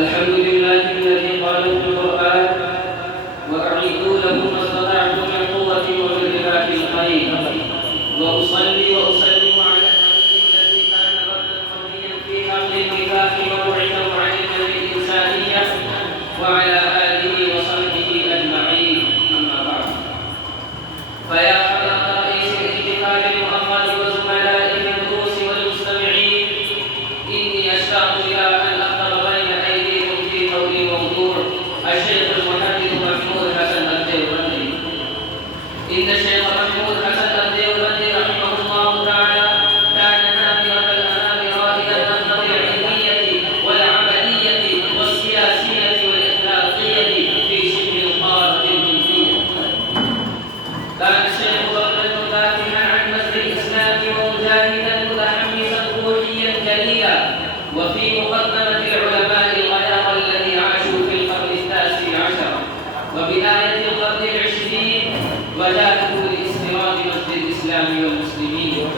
الحمد لله الذي قال في القرآن: وأعيدوا لهم ما استطعتم من قوة ومن رباط الخيل. وأصلي وأسلم على النبي الذي كان ربا قويا في حمل الكفاح وبعثه عن النبي الإنسانية وعلى آله وصحبه أجمعين. أما بعد، فيا حضرة رئيس الاحتفال المؤقت وزملائه الدروس والمستمعين، إني أشتاق إلى أن أحضر بين أيديكم في قول موضوع الشيخ المحدث محمود حسن الديوبندي. إن الشيخ محمود حسن الديوبندي رحمه الله تعالى كان نابغة الأنام رائد النهضة العلمية والعملية والسياسية والإخلاقية في شبه القارة الهندية. كان الشيخ رجلا مدافعا عن مسجد الإسلام ومجاهدا متحمسا روحيا كليلا، وفي مقدمة العلماء الغيار الذي عاشوا في القرن التاسع عشر وبداية القرن العشرين وجاهدوا لاستيراد مسجد الإسلام والمسلمين.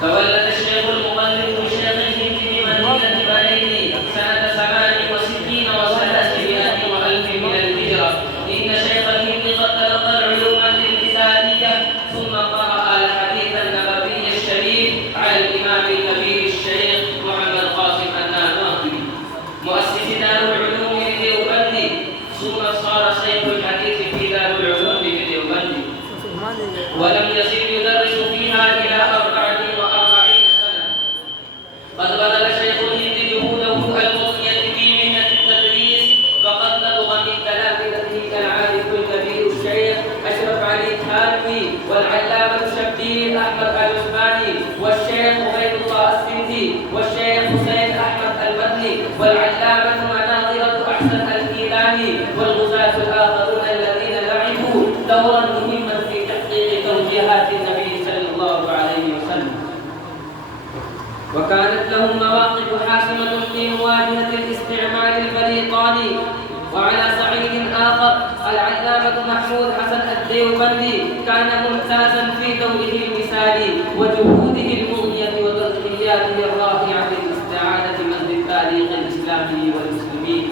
تولد الشيخ المقلد شيخ الهند بمدينة باريلي سنة 68 و300 وألف من الهجرة. إن شيخ الهند قد تلقى العلوم الإنسانية ثم قرأ الحديث النبوي الشريف على الإمام الكبير الشيخ محمد قاسم النانوتي مؤسس دار العلوم بديوبند، ثم صار شيخ الحديث في دار العلوم بديوبند، ولم يزل يدرس فيها إلى 44 سنة. قد بذل شيخ الهند جهوده المضنية في مهنة التدريس، فقد نبغ من تلامذته العارف الكبير الشيخ أشرف علي الثانوي والعلامة شبير أحمد العثماني والشيخ عبيد الله السندي والشيخ حسين أحمد المدني والعلامة مناظرة أحسن الكيلاني والغزاة الآخرون الذين لعبوا دورا مهما في تحقيق توجيهات النبي صلى الله عليه وسلم، وكانت لهم مواقف حاسمة في مواجهة الاستعمار البريطاني. وعلى صعيد آخر، العلامة محمود حسن الديوبندي كان ممتازا في دوره المثالي وجهوده المضنية وتضحياته الرافعة لاستعادة مجد التاريخ الإسلامي والمسلمين.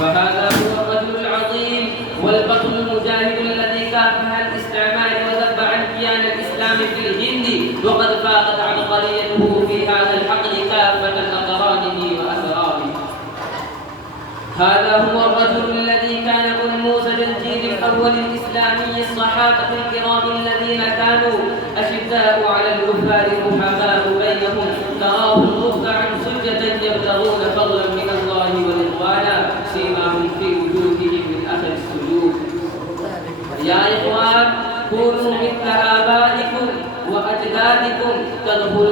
فهذا هو الرجل العظيم والبطل المجاهد الذي كافح الاستعمار وذب عن كيان الإسلام في الهند، وقد فاقت عبقريته في هذا الحقل كافة أقرانه وأسراره. هذا هو الرجل الذي كان نموذج الجيل الأول الإسلامي، الصحابة الكرام الذين كانوا أشداء على الكفار رحماء بينهم، تراهم ركعا سجدا يبتغون فضلا من الله ورضوانا، سيماهم في وجوههم من أثر السجود. يا إخوان، كونوا مثل آبائكم وأجدادكم تدخلوا